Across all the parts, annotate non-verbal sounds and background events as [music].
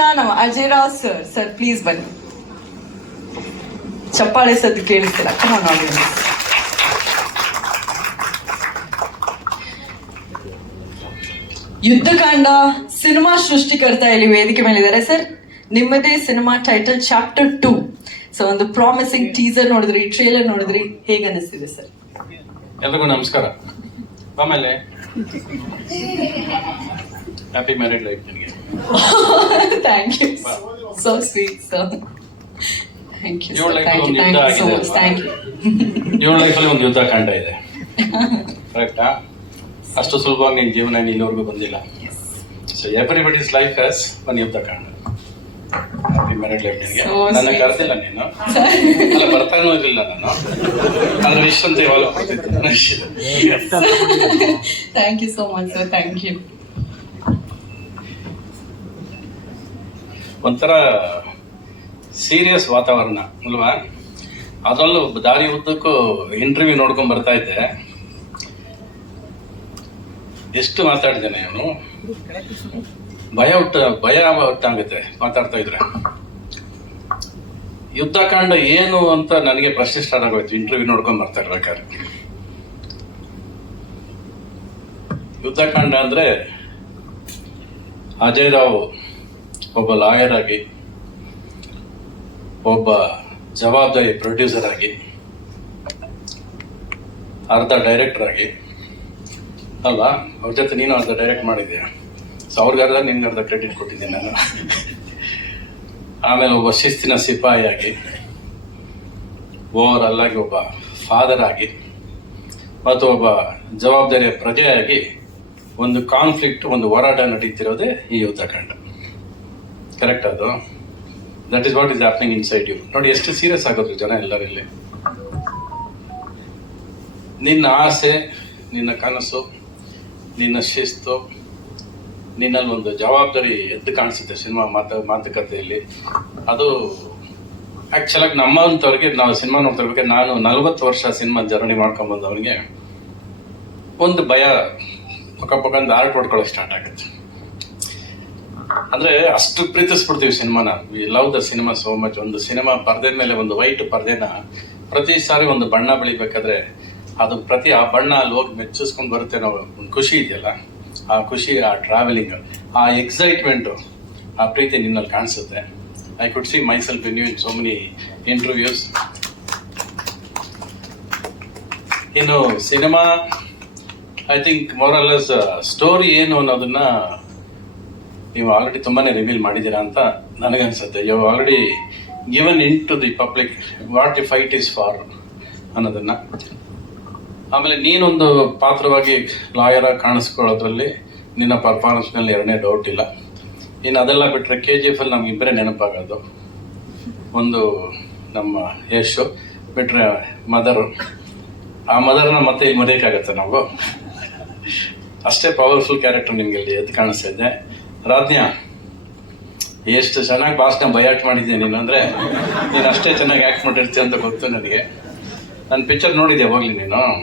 ತಕ್ಷಣ Ajay Rao sir sir please ಬನ್ನಿ. ಚಪ್ಪಾಳೆ ಸದ್ದು ಕೇಳಿಸ್ತಿಲ್ಲ ಆಡಿಯನ್ಸ್ ಯುದ್ಧಕಾಂಡ ಸಿನಿಮಾ ಸೃಷ್ಟಿಕರ್ತ ಇಲ್ಲಿ ವೇದಿಕೆ ಮೇಲೆ ಇದ್ದಾರೆ ಸರ್ ನಿಮ್ಮದೇ cinema title chapter two so ಒಂದು ಪ್ರಾಮಿಸಿಂಗ್ ಟೀಸರ್ ನೋಡಿದ್ರಿ ಟ್ರೇಲರ್ ನೋಡಿದ್ರಿ, ಹೇಗೆ ಅನಿಸ್ತಿದೆ ಸರ್ ಎಲ್ಲರಿಗೂ ನಮಸ್ಕಾರ. ಆಮೇಲೆ ಹ್ಯಾಪಿ ಮ್ಯಾರಿಡ್ ಲೈಫ್ ನನಗೆ thank you so sweet sir thank you Your life thank you ಒಂದು ಥ್ಯಾಂಕ್ ಯು ಯುದ್ಧ ಸೊ ಮಚ್ ಥ್ಯಾಂಕ್ ಯು ಲೈಫಲ್ಲಿ ಒಂದು ಯುದ್ಧ ಕಾಣ್ತಾ ಇದೆ. ಕರೆಕ್ಟಾ [laughs] ಅಷ್ಟು ಸುಲಭವಾಗಿ ನಿನ್ನ ಜೀವನ ನೀನು ಇಲ್ಲಿವರೆಗೂ ಬಂದಿಲ್ಲ. So everybody's life has one ಯುದ್ಧ ಕಾಂಡ. ಹ್ಯಾಪಿ ಮ್ಯಾರಿಡ್ ಲೈಫ್ ನಿನಗೆ So ನನ್ನ sweet. ಕರೆದಿಲ್ಲ ನೀನು. [laughs] ಅಲ್ಲ ಬರ್ತಾನೂ ಇರಲಿಲ್ಲ ನಾನು. ಅಂದ್ರೆ ಇಷ್ಟಂತ ಇವಾಗ thank you so much sir thank you ಒಂಥರ ಸೀರಿಯಸ್ ವಾತಾವರಣ, ಅಲ್ವಾ? ಅದರಲ್ಲೂ ದಾರಿ ಉದ್ದಕ್ಕೂ ಇಂಟರ್ವ್ಯೂ ನೋಡ್ಕೊಂಡ್ ಬರ್ತಾ ಇದ್ದೆ. ಎಷ್ಟು ಮಾತಾಡಿದ್ದೇನೆ ಅವನು? ಭಯ ಹುಟ್ಟ, ಭಯ ಹುಟ್ಟಾಗುತ್ತೆ, ಮಾತಾಡ್ತಾ ಇದ್ರೆ. ಯುದ್ಧಕಾಂಡ ಏನು ಅಂತ ನನಗೆ ಪ್ರಶ್ನೆ ಸ್ಟಾರ್ಟ್ ಆಗೋಯ್ತು ಇಂಟರ್ವ್ಯೂ ನೋಡ್ಕೊಂಡ್ ಬರ್ತಾ ಇರ್ಬೇಕಾದ್ರೆ ಯುದ್ಧಕಾಂಡ ಅಂದ್ರೆ ಅಜಯ್ ರಾವ್ ಒಬ್ಬ ಲಾಯರ್ ಆಗಿ, ಒಬ್ಬ ಜವಾಬ್ದಾರಿ ಪ್ರೊಡ್ಯೂಸರ್ ಆಗಿ, ಅರ್ಧ ಡೈರೆಕ್ಟರ್ ಆಗಿ ಅಲ್ವಾ ಅವ್ರ ಜೊತೆ ನೀನು ಅರ್ಧ ಡೈರೆಕ್ಟ್ ಮಾಡಿದ್ಯಾ? ಸೊ ಅವ್ರಿಗರ್ಧ ನಿನ್ಗೆ ಅರ್ಧ ಕ್ರೆಡಿಟ್ ಕೊಟ್ಟಿದ್ದೀನಿ ನಾನು. ಆಮೇಲೆ ಒಬ್ಬ ಶಿಸ್ತಿನ ಸಿಪಾಯಿ ಆಗಿ, ಓವರ್ ಅಲ್ಲಾಗಿ ಒಬ್ಬ ಫಾದರ್ ಆಗಿ, ಮತ್ತು ಒಬ್ಬ ಜವಾಬ್ದಾರಿಯ ಪ್ರಜೆಯಾಗಿ ಒಂದು ಕಾನ್ಫ್ಲಿಕ್ಟ್, ಒಂದು ಹೋರಾಟ ನಡೀತಿರೋದೇ ಈ ಯುದ್ಧಕಾಂಡ ಕರೆಕ್ಟ್ ಅದು. That is what is happening inside you ನೋಡಿ, ಎಷ್ಟು ಸೀರಿಯಸ್ ಆಗೋದು ಜನ ಎಲ್ಲರಲ್ಲಿ ನಿನ್ನ ಆಸೆ, ನಿನ್ನ ಕನಸು, ನಿನ್ನ ಶಿಸ್ತು, ನಿನ್ನಲ್ಲಿ ಒಂದು ಜವಾಬ್ದಾರಿ ಎದ್ದು ಕಾಣಿಸುತ್ತೆ ಸಿನಿಮಾ ಮಾತು, ಮಾತುಕತೆಯಲ್ಲಿ. ಅದು ಆ್ಯಕ್ಚುಲಾಗಿ ನಮ್ಮಂಥವ್ರಿಗೆ, ನಾವು ಸಿನಿಮಾ ನೋಡ್ತಾ ಇರ್ಬೇಕಾದ್ರೆ ನಾನು ನಲ್ವತ್ತು ವರ್ಷ ಸಿನಿಮಾ ಜರ್ನಿ ಮಾಡ್ಕೊಂಡ್ಬಂದವ್ರಿಗೆ ಒಂದು ಭಯ ಪಕ್ಕ ಪಕ್ಕಂದು ಆರ್ಟ್ ಹೊಡ್ಕೊಳ್ಳೋಕೆ ಸ್ಟಾರ್ಟ್ ಆಗುತ್ತೆ. ಅಂದ್ರೆ ಅಷ್ಟು ಪ್ರೀತಿಸ್ಬಿಡ್ತೀವಿ ಸಿನಿಮಾನ. We love the cinema so much ಒಂದು ಸಿನಿಮಾ ಪರ್ದೆ ಮೇಲೆ ಒಂದು ವೈಟ್ ಪರ್ದೆನ ಪ್ರತಿ ಸಾರಿ ಒಂದು ಬಣ್ಣ ಬೆಳಿಬೇಕಾದ್ರೆ ಅದು ಪ್ರತಿ ಆ ಬಣ್ಣ ಅಲ್ಲಿ ಹೋಗಿ ಮೆಚ್ಚಿಸ್ಕೊಂಡು ಬರುತ್ತೆ ನಾವು ಒಂದು ಖುಷಿ ಇದೆಯಲ್ಲ? ಆ ಖುಷಿ, ಆ ಟ್ರಾವೆಲಿಂಗ್ ಆ ಎಕ್ಸೈಟ್ಮೆಂಟು ಆ ಪ್ರೀತಿ ನಿನ್ನಲ್ಲಿ ಕಾಣಿಸುತ್ತೆ. I could see myself in you in so many interviews ಇನ್ನು cinema I think morals story ಏನು ಅನ್ನೋದನ್ನ ನೀವು ಆಲ್ರೆಡಿ ತುಂಬಾನೇ ರಿವೀಲ್ ಮಾಡಿದ್ದೀರಾ ಅಂತ ನನಗನ್ಸುತ್ತೆ. You already given into the public what the fight is for ಅನ್ನೋದನ್ನ. ಆಮೇಲೆ ನೀನೊಂದು ಪಾತ್ರವಾಗಿ ಲಾಯರ ಕಾಣಿಸ್ಕೊಳ್ಳೋದ್ರಲ್ಲಿ ನಿನ್ನ ಪರ್ಫಾರ್ಮೆನ್ಸ್ನಲ್ಲಿ ಎರಡನೇ ಡೌಟ್ ಇಲ್ಲ. ಇನ್ನು ಅದೆಲ್ಲ ಬಿಟ್ಟರೆ ಕೆ ಜಿ ಎಫ್ ಅಲ್ಲಿ ನಮ್ಗೆ ಇಬ್ಬರೇ ನೆನಪಾಗೋದು. ಒಂದು ನಮ್ಮ ಯಶ್ ಬಿಟ್ಟರೆ ಮದರ್. ಆ ಮದರ್ನ ಮತ್ತೆ ಇಲ್ಲಿ ಮರೆಯೋಕ್ಕಾಗತ್ತೆ ನಾವು. ಅಷ್ಟೇ ಪವರ್ಫುಲ್ ಕ್ಯಾರೆಕ್ಟರ್ ನಿಮಗೆ ಇಲ್ಲಿ ಎದ್ದು ಕಾಣಿಸ್ತಾ ಇದೆ. ರಾಜ್ಞಾ ಎಷ್ಟು ಚೆನ್ನಾಗಿ ಭಾಷಣ ಬಯಾಟ್ ಮಾಡಿದ್ದೆ ನೀನು ಅಂದ್ರೆ, ನೀನು ಅಷ್ಟೇ ಚೆನ್ನಾಗಿ ಆಕ್ಟ್ ಮಾಡಿರ್ತೀಯ ಅಂತ ಗೊತ್ತು ನನಗೆ. ನನ್ನ ಪಿಕ್ಚರ್ ನೋಡಿದ್ಯಾ ಹೋಗ್ಲಿ ನೀನು?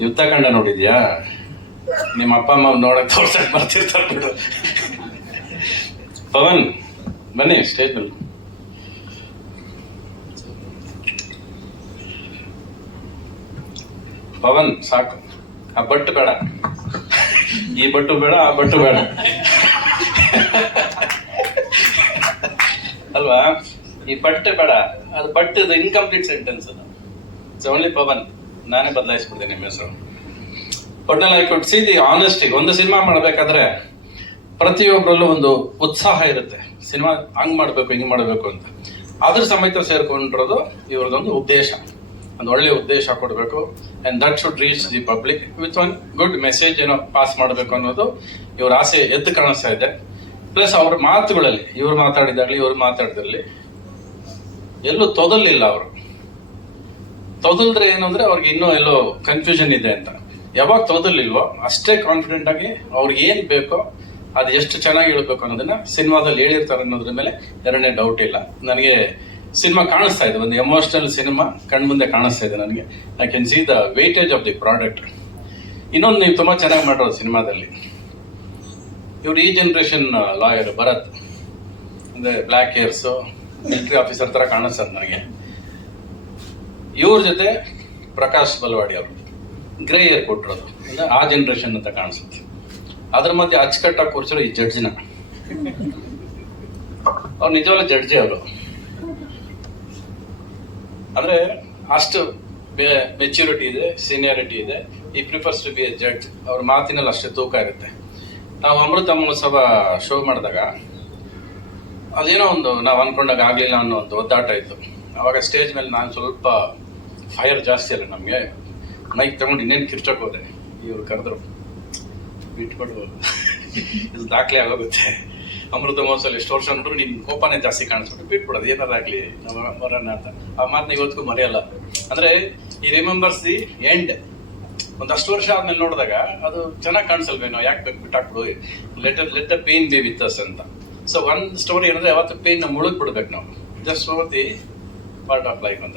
ಯುದ್ಧಕಾಂಡ ನೋಡಿದ್ಯಾ? ನಿಮ್ಮ ಅಪ್ಪ, ಅಮ್ಮ ನೋಡಕ್ ತೋರ್ಸಕ್ಕೆ ಬರ್ತಿರ್ತಾರೆ ಬಿಡು. ಪವನ್, ಬನ್ನಿ ಸ್ಟೇಜ್ ಮೇಲೆ ಪವನ್, ಸಾಕು. ಆ ಬಟ್ಟು ಬೇಡ. ಈ ಬಟ್ಟು ಬೇಡ, ಆ ಬಟ್ಟು ಬೇಡ. ಅಲ್ವಾ? ಈ ಬಟ್ಟೆ ಬೇಡ, ಅದು ಬಟ್ಟೆ ಇನ್ಕಂಪ್ಲೀಟ್ ಸೆಂಟೆನ್ಸ್ ಅದು. ಇಟ್ಸ್ ಓನ್ಲಿ ಪವನ್, ನಾನೇ ಬದಲಾಯಿಸ್ಬಿಡ್ತೀನಿ ನಿಮ್ಮ ಹೆಸರು. ಒಟ್ನಲ್ಲಿ I could see the honesty ಒಂದು ಸಿನಿಮಾ ಮಾಡಬೇಕಾದ್ರೆ ಪ್ರತಿಯೊಬ್ಬರಲ್ಲೂ ಒಂದು ಉತ್ಸಾಹ ಇರುತ್ತೆ. ಸಿನಿಮಾ ಹಂಗ್ ಮಾಡಬೇಕು, ಹಿಂಗ್ ಮಾಡಬೇಕು ಅಂತ. ಅದ್ರ ಸಮೇತ ಸೇರ್ಕೊಂಡಿರೋದು ಇವ್ರದೊಂದು ಉದ್ದೇಶ. ಒಂದು ಒಳ್ಳೆ ಉದ್ದೇಶ ಕೊಡಬೇಕು. And that should reach the public with one good message ಏನೋ ಪಾಸ್ ಮಾಡಬೇಕು ಅನ್ನೋದು ಇವ್ರ ಆಸೆ ಎದ್ದು ಕಾಣಿಸ್ತಾ ಇದೆ. ಪ್ಲಸ್ ಅವ್ರ ಮಾತುಗಳಲ್ಲಿ, ಇವ್ರು ಮಾತಾಡಿದಾಗ್ಲಿ, ಇವ್ರು ಮಾತಾಡಿದಲ್ಲಿ ಎಲ್ಲೂ ತೊದಲಿಲ್ಲ ಅವರು. ತೊದಲ್ದ್ರೆ ಏನು ಅಂದ್ರೆ ಅವ್ರಿಗೆ ಇನ್ನೂ ಎಲ್ಲೋ ಕನ್ಫ್ಯೂಷನ್ ಇದೆ ಅಂತ. ಯಾವಾಗ ತೊದಲಿಲ್ವೋ ಅಷ್ಟೇ ಕಾನ್ಫಿಡೆಂಟ್ ಆಗಿ ಅವ್ರಿಗೆ ಏನ್ ಬೇಕೋ ಅದು ಎಷ್ಟು ಚೆನ್ನಾಗಿ ಹೇಳ್ಬೇಕು ಅನ್ನೋದನ್ನ ಸಿನಿಮಾದಲ್ಲಿ ಹೇಳಿರ್ತಾರೆ ಅನ್ನೋದ್ರ ಮೇಲೆ ಎರಡನೇ ಡೌಟ್ ಇಲ್ಲ. ನನಗೆ ಸಿನಿಮಾ ಕಾಣಿಸ್ತಾ ಇದೆ. ಒಂದು ಎಮೋಷನಲ್ ಸಿನಿಮಾ ಕಣ್ಮುಂದೆ ಕಾಣಿಸ್ತಾ ಇದೆ ನನಗೆ. I can see the weightage of the product ಇನ್ನೊಂದು ನೀವು ತುಂಬಾ ಚೆನ್ನಾಗಿ ಮಾಡಿರೋ ಸಿನಿಮಾದಲ್ಲಿ. ಇವರು ಈ ಜನ್ರೇಷನ್ ಲಾಯರ್ ಭರತ್. ಅಂದ್ರೆ ಬ್ಲ್ಯಾಕ್ ಹೇರ್ಸು ಮಿಲಿಟರಿ ಆಫೀಸರ್ ತರ ಕಾಣಿಸ್ತದೆ ನನಗೆ. ಇವ್ರ ಜೊತೆ ಪ್ರಕಾಶ್ ಬಲ್ವಾಡಿ ಅವರು. ಗ್ರೇ ಏರ್ ಕೊಟ್ಟಿರೋದು. ಅಂದ್ರೆ ಆ ಜನ್ರೇಷನ್ ಅಂತ ಕಾಣಿಸುತ್ತೆ. ಅದ್ರ ಮಧ್ಯೆ ಅಚ್ಚುಕಟ್ಟಾಗಿ ಕೂರ್ಸಿರೋ ಈ ಜಡ್ಜಿನ ಅವ್ರು ನಿಜವಾಗ್ಲೂ ಜಡ್ಜೇ ಅವರು. ಅಂದ್ರೆ ಅಷ್ಟು ಮೆಚ್ಯೂರಿಟಿ ಇದೆ ಸೀನಿಯಾರಿಟಿ ಇದೆ. ಈ prefers to be a judge ಅವ್ರ ಮಾತಿನಲ್ಲಿ ಅಷ್ಟೇ ತೂಕ ಇರುತ್ತೆ. ನಾವು ಅಮೃತ ಮಹೋತ್ಸವ ಶೋ ಮಾಡಿದಾಗ, ಅದೇನೋ ಒಂದು ನಾವು ಅನ್ಕೊಂಡಾಗ ಆಗಲಿಲ್ಲ ಅನ್ನೋ ಒಂದು ಒದ್ದಾಟ ಇತ್ತು. ಅವಾಗ ಸ್ಟೇಜ್ ಮೇಲೆ ನಾನು ಸ್ವಲ್ಪ ಫೈರ್ ಜಾಸ್ತಿ ಅಲ್ಲ ನಮಗೆ. ಮೈಕ್ ತಗೊಂಡು ಇನ್ನೇನು ಕಿರ್ಚಕ್ ಹೋದೆ. ಇವ್ರು ಕರೆದ್ರು ಬಿಟ್ಕೊಡು [laughs] ಇದು ದಾಖಲೆ ಆಗೋಗುತ್ತೆ. ಅಮೃತ ಮಹೋತ್ಸವ ಎಷ್ಟು ವರ್ಷ ನೋಡ್ರು ನಿನ್ ಕೋಪನೇ ಜಾಸ್ತಿ ಕಾಣಿಸ್ಬಿಟ್ಟು ಬಿಟ್ಬಿಡೋದು ಏನಾರಾಗ್ಲಿ ನಾವು ಬರೋಣ ಅಂತ. ಆ ಮಾತನ್ನ ಇವತ್ತಿಗೂ ಮರೆಯಲ್ಲ. ಅಂದ್ರೆ ಈ ರಿಮೆಂಬರ್ಸ್ ದಿ ಎಂಡ್ ಒಂದಷ್ಟು ವರ್ಷ ಆದ್ಮೇಲೆ ನೋಡಿದಾಗ ಅದು ಚೆನ್ನಾಗಿ ಕಾಣಿಸಲ್ವೇನೋ, ಯಾಕೆ ಬೇಕು ಬಿಟ್ಟಾಕ್ಬಿಡು let let the pain be with us ಅಂತ. ಸೊ ಒಂದ್ ಸ್ಟೋರಿ ಏನಂದ್ರೆ ಯಾವತ್ತು ಪೇನ್ ಮುಳುಗ್ ಬಿಡ್ಬೇಕು ನಾವು. Just the part of life ಅಂತ.